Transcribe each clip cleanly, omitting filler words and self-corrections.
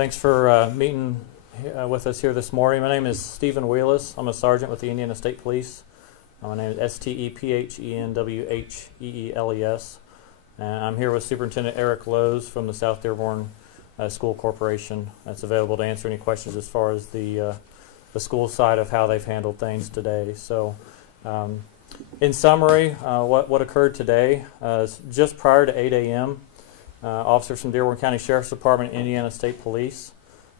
Thanks for meeting with us here this morning. My name is Stephen Wheelis. I'm a sergeant with the Indiana State Police. My name is Stephenwheeles. I'm here with Superintendent Eric Lowe's from the South Dearborn School Corporation. That's available to answer any questions as far as the school side of how they've handled things today. So, in summary, what occurred today is just prior to 8 a.m., officers from Dearborn County Sheriff's Department and Indiana State Police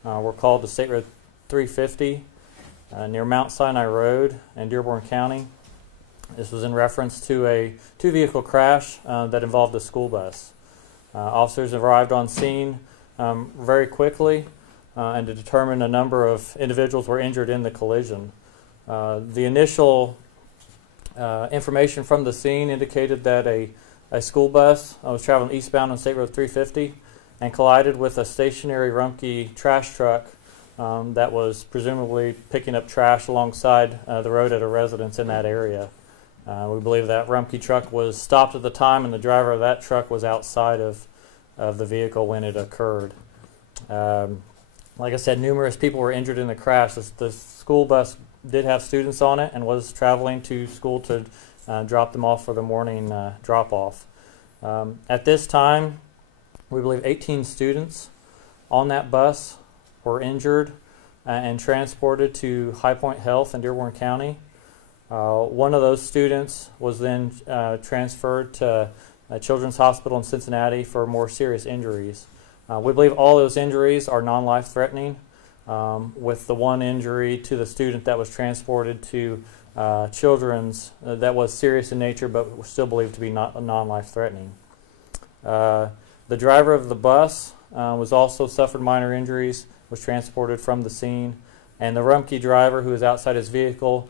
were called to State Road 350 near Mount Sinai Road in Dearborn County. This was in reference to a two-vehicle crash that involved a school bus. Officers arrived on scene very quickly and to determine a number of individuals were injured in the collision. The initial information from the scene indicated that a school bus was traveling eastbound on State Road 350 and collided with a stationary Rumpke trash truck that was presumably picking up trash alongside the road at a residence in that area. We believe that Rumpke truck was stopped at the time and the driver of that truck was outside of the vehicle when it occurred. Like I said, numerous people were injured in the crash. The school bus did have students on it and was traveling to school to drop them off for the morning drop-off. At this time, we believe 18 students on that bus were injured and transported to High Point Health in Dearborn County. One of those students was then transferred to Children's Hospital in Cincinnati for more serious injuries. We believe all those injuries are non-life-threatening, with the one injury to the student that was transported to Children's that was serious in nature but was still believed to be non-life-threatening. The driver of the bus was also suffered minor injuries, was transported from the scene, and the Rumpke driver, who was outside his vehicle,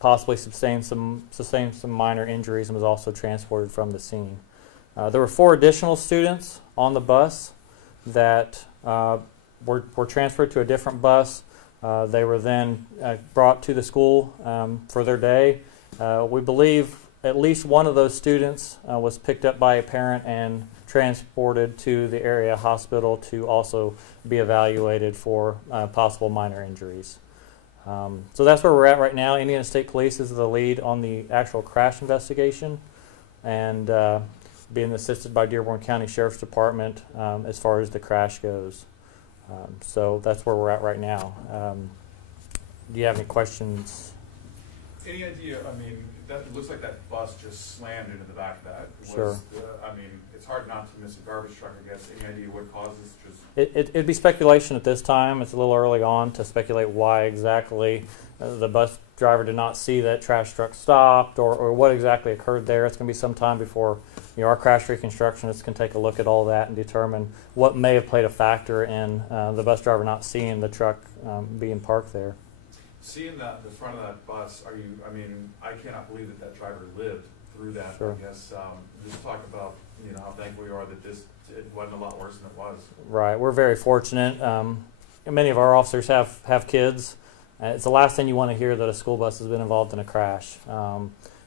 possibly sustained some minor injuries and was also transported from the scene. There were 4 additional students on the bus that were transferred to a different bus. They were then brought to the school for their day. We believe at least one of those students was picked up by a parent and transported to the area hospital to also be evaluated for possible minor injuries. So that's where we're at right now. Indiana State Police is the lead on the actual crash investigation and being assisted by Dearborn County Sheriff's Department as far as the crash goes. So that's where we're at right now. Do you have any questions? Any idea, I mean, that looks like that bus just slammed into the back of that. Sure. I mean, it's hard not to miss a garbage truck, I guess. Any idea what caused this? It'd be speculation at this time. It's a little early on to speculate why exactly the bus driver did not see that trash truck stopped or what exactly occurred there. It's going to be some time before our crash reconstructionists can take a look at all that and determine what may have played a factor in the bus driver not seeing the truck being parked there. Seeing the front of that bus, I mean, I cannot believe that driver lived through that. Sure. I guess just talk about how thankful we are that it wasn't a lot worse than it was. Right, we're very fortunate. Many of our officers have kids. It's the last thing you want to hear, that a school bus has been involved in a crash.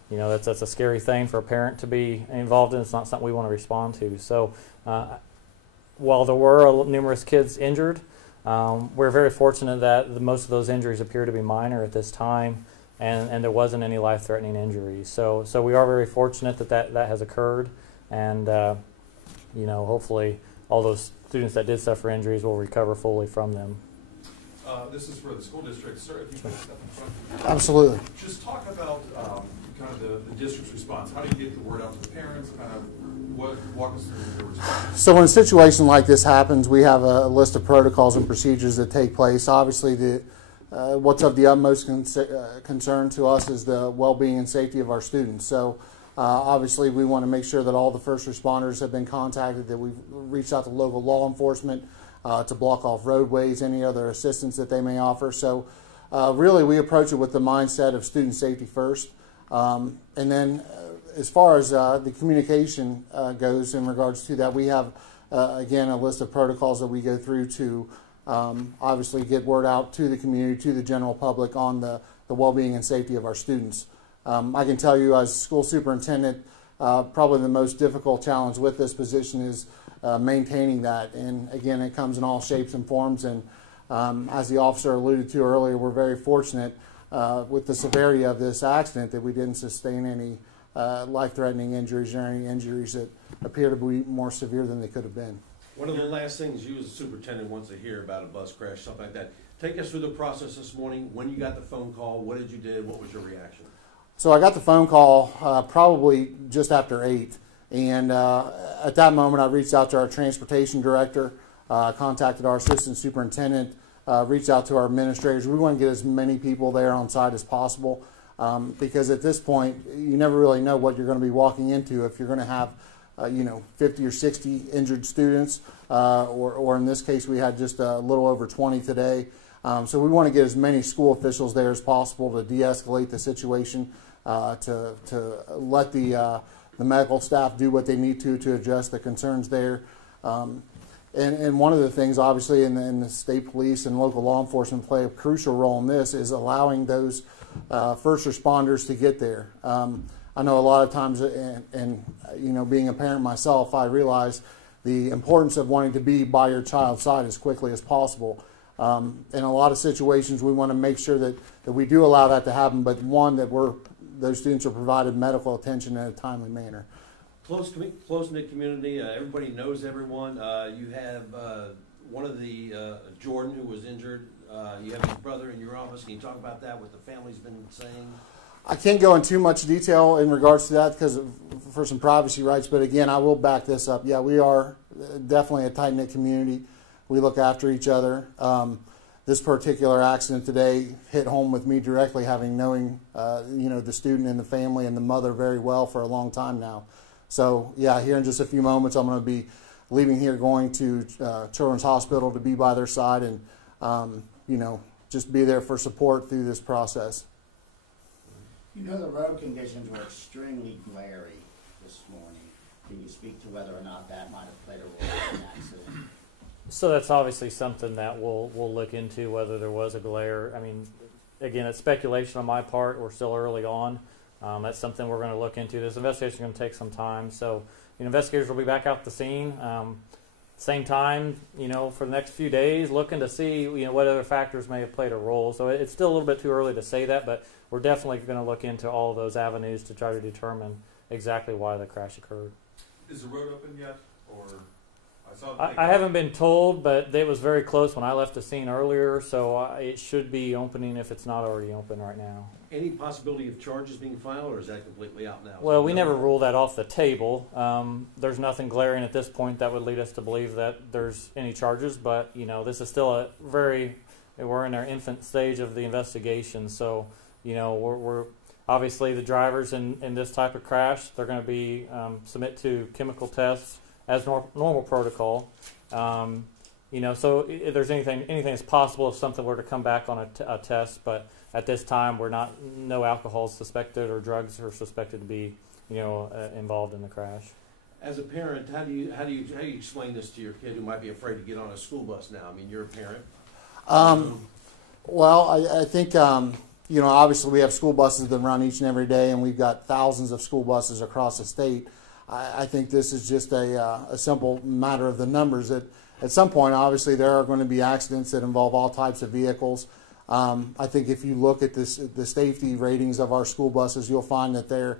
That's a scary thing for a parent to be involved in. It's not something we want to respond to. So while there were numerous kids injured, we're very fortunate that most of those injuries appear to be minor at this time, and there wasn't any life-threatening injuries. So we are very fortunate that has occurred, and hopefully all those students that did suffer injuries will recover fully from them. This is for the school district. Sir, if you could step in front. Absolutely. Just talk about kind of the district's response. How do you get the word out to the parents? Kind of walk us through your response. So when a situation like this happens, we have a list of protocols and procedures that take place. Obviously, what's of the utmost concern to us is the well-being and safety of our students. So obviously, we want to make sure that all the first responders have been contacted, that we've reached out to local law enforcement to block off roadways, any other assistance that they may offer. So really, we approach it with the mindset of student safety first. And then as far as the communication goes in regards to that, we have, again, a list of protocols that we go through to obviously get word out to the community, to the general public on the well-being and safety of our students. I can tell you as school superintendent, probably the most difficult challenge with this position is maintaining that. And again, it comes in all shapes and forms. And as the officer alluded to earlier, we're very fortunate with the severity of this accident that we didn't sustain any life-threatening injuries or any injuries that appear to be more severe than they could have been. One of the last things you as a superintendent wants to hear about a bus crash, something like that. Take us through the process this morning. When you got the phone call, what did you do? What was your reaction? So I got the phone call probably just after 8. And at that moment, I reached out to our transportation director, contacted our assistant superintendent, reached out to our administrators. We want to get as many people there on site as possible because at this point, you never really know what you're going to be walking into. If you're going to have 50 or 60 injured students, or in this case, we had just a little over 20 today. So we want to get as many school officials there as possible to de-escalate the situation, to let the medical staff do what they need to address the concerns there. And one of the things, obviously, in the state police and local law enforcement play a crucial role in this is allowing those first responders to get there. I know a lot of times, and being a parent myself, I realize the importance of wanting to be by your child's side as quickly as possible. In a lot of situations, we want to make sure that we do allow that to happen, but one, that those students are provided medical attention in a timely manner. Close-knit community, everybody knows everyone. You have one of the, Jordan, who was injured. You have his brother in your office. Can you talk about that, what the family's been saying? I can't go in too much detail in regards to that because for some privacy rights, but again, I will back this up. Yeah, we are definitely a tight-knit community. We look after each other. This particular accident today hit home with me directly, knowing the student and the family and the mother very well for a long time now. So yeah, here in just a few moments, I'm going to be leaving here, going to Children's Hospital to be by their side and just be there for support through this process. The road conditions were extremely glary this morning. Can you speak to whether or not that might have played a role in the accident? So that's obviously something that we'll look into, whether there was a glare. I mean, again, it's speculation on my part. We're still early on. That's something we're going to look into. This investigation is going to take some time. So investigators will be back out at the scene. Same time, for the next few days, looking to see what other factors may have played a role. So it's still a little bit too early to say that, but we're definitely going to look into all of those avenues to try to determine exactly why the crash occurred. Is the road open yet, or I haven't been told, but it was very close when I left the scene earlier, so it should be opening if it's not already open right now. Any possibility of charges being filed, or is that completely out now? Well, we never ruled that off the table. There's nothing glaring at this point that would lead us to believe that there's any charges, but this is still we're in our infant stage of the investigation, so we're obviously the drivers in this type of crash, they're going to be submit to chemical tests as normal protocol. So if there's anything is possible if something were to come back on a test, but at this time no alcohol is suspected or drugs are suspected to be involved in the crash. As a parent, how do you explain this to your kid who might be afraid to get on a school bus now? I mean, you're a parent. Well, I think obviously we have school buses that run each and every day, and we've got thousands of school buses across the state. I think this is just a simple matter of the numbers. That at some point, obviously, there are going to be accidents that involve all types of vehicles. I think if you look at the safety ratings of our school buses, you'll find that they're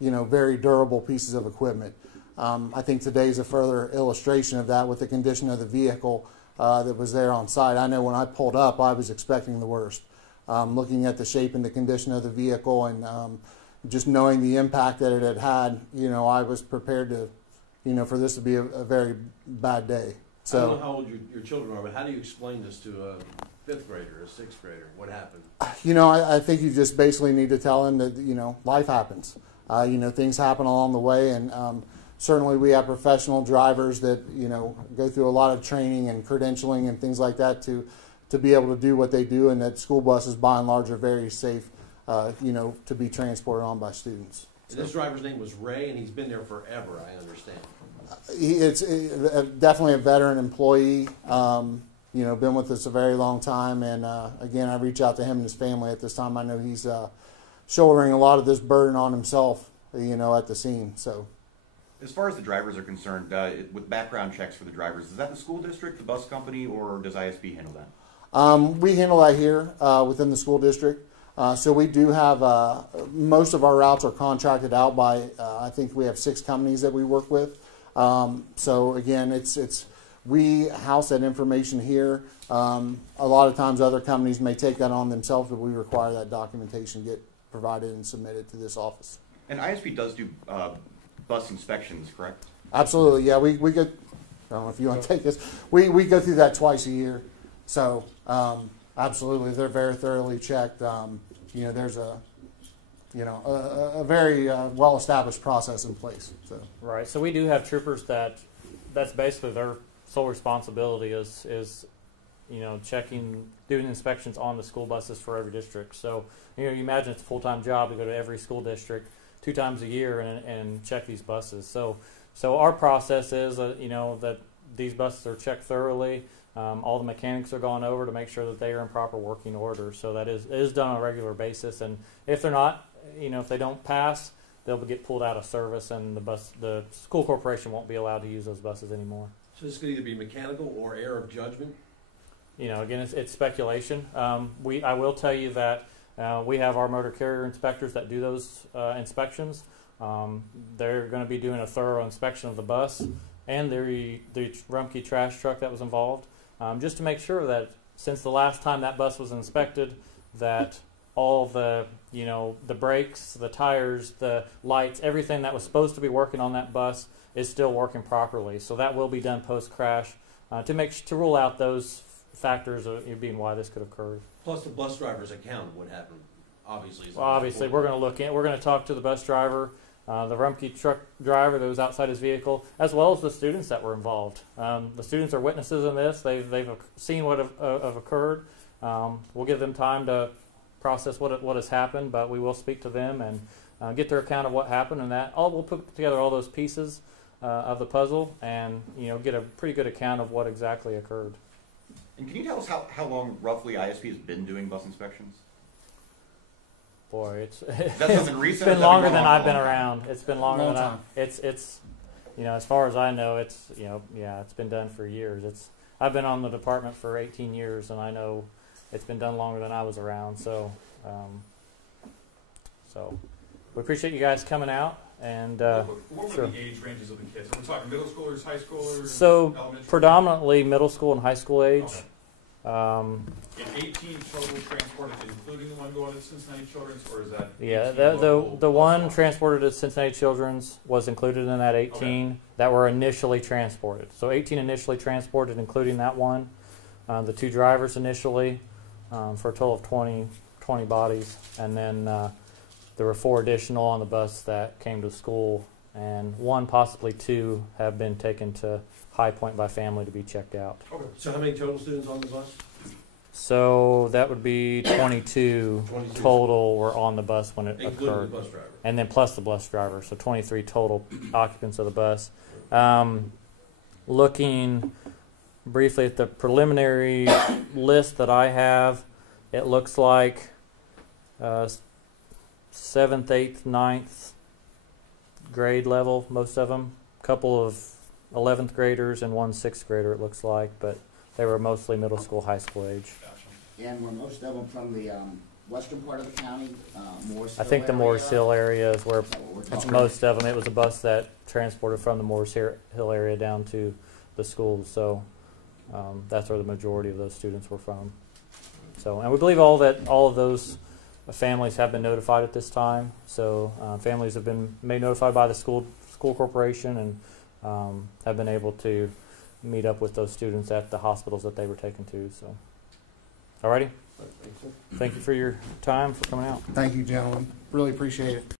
very durable pieces of equipment. I think today's a further illustration of that with the condition of the vehicle that was there on site. I know when I pulled up, I was expecting the worst. Looking at the shape and the condition of the vehicle and just knowing the impact that it had, I was prepared to, for this to be a very bad day. So, I don't know how old your children are, but how do you explain this to a fifth grader, a sixth grader? What happened? I think you just basically need to tell them that, life happens. Things happen along the way, and certainly we have professional drivers that, go through a lot of training and credentialing and things like that to be able to do what they do, and that school buses, by and large, are very safe, to be transported on by students. So. This driver's name was Ray, and he's been there forever, I understand. It's definitely a veteran employee, been with us a very long time, and again, I reach out to him and his family at this time. I know he's shouldering a lot of this burden on himself, at the scene. So. As far as the drivers are concerned, with background checks for the drivers, is that the school district, the bus company, or does ISB handle that? We handle that here within the school district. So we do have most of our routes are contracted out by I think we have 6 companies that we work with. So again, we house that information here. A lot of times other companies may take that on themselves, but we require that documentation get provided and submitted to this office. And ISB does do bus inspections, correct? Absolutely, yeah. We go. I don't know if you want to take this. We go through that twice a year. So absolutely, they're very thoroughly checked. There's a very well-established process in place. So. Right. So we do have troopers that's basically their sole responsibility is doing inspections on the school buses for every district. So you imagine it's a full-time job to go to every school district 2 times a year and check these buses. So our process is that these buses are checked thoroughly. All the mechanics are gone over to make sure that they are in proper working order. So that is done on a regular basis. And if they're not, if they don't pass, they'll get pulled out of service, and the school corporation won't be allowed to use those buses anymore. So this could either be mechanical or error of judgment? Again, it's speculation. I will tell you that we have our motor carrier inspectors that do those inspections. They're going to be doing a thorough inspection of the bus and the Rumpke trash truck that was involved, just to make sure that since the last time that bus was inspected, that all the the brakes, the tires, the lights, everything that was supposed to be working on that bus is still working properly. So that will be done post-crash to rule out those factors being why this could have occurred. Plus the bus driver's account would happen, obviously. Well, obviously, we're going to talk to the bus driver, the Rumpke truck driver that was outside his vehicle, as well as the students that were involved. The students are witnesses in this. They've seen what have occurred. We'll give them time to process what has happened, but we will speak to them and get their account of what happened, and we'll put together all those pieces of the puzzle and get a pretty good account of what exactly occurred. And can you tell us how long roughly ISP has been doing bus inspections? Boy, That's something recent. It's been longer than I've been around. It's been longer than time. It's as far as I know, it's it's been done for years. I've been on the department for 18 years, and I know it's been done longer than I was around. So we appreciate you guys coming out. And what were sure. the age ranges of the kids? Are we talking middle schoolers, high schoolers? So elementary? Predominantly middle school and high school age. Okay. And 18 total transported, including the one going to Cincinnati Children's, or is that? Yeah, the one transported to Cincinnati Children's was included in that 18 that were initially transported. So 18 initially transported, including that one. The 2 drivers initially, for a total of 20 bodies, and then there were 4 additional on the bus that came to school, and 1, possibly 2, have been taken to High Point by family to be checked out. Okay. So how many total students on the bus? So that would be 22 total were on the bus when it including occurred. The bus driver. And then plus the bus driver, so 23 total occupants of the bus. Looking briefly at the preliminary list that I have, it looks like 7th, 8th, 9th grade level, most of them. A couple of 11th graders and 1 6th grader, it looks like, but they were mostly middle school, high school age. And were most of them from the western part of the county, Morris Hill I think the area? Morris Hill area is where That's most of them. It was a bus that transported from the Morris Hill area down to the schools, so that's where the majority of those students were from. So, and we believe all of those families have been notified at this time. So families have been made notified by the school corporation and have been able to meet up with those students at the hospitals that they were taken to. So, alrighty. Thank you for your time, for coming out. Thank you, gentlemen. Really appreciate it.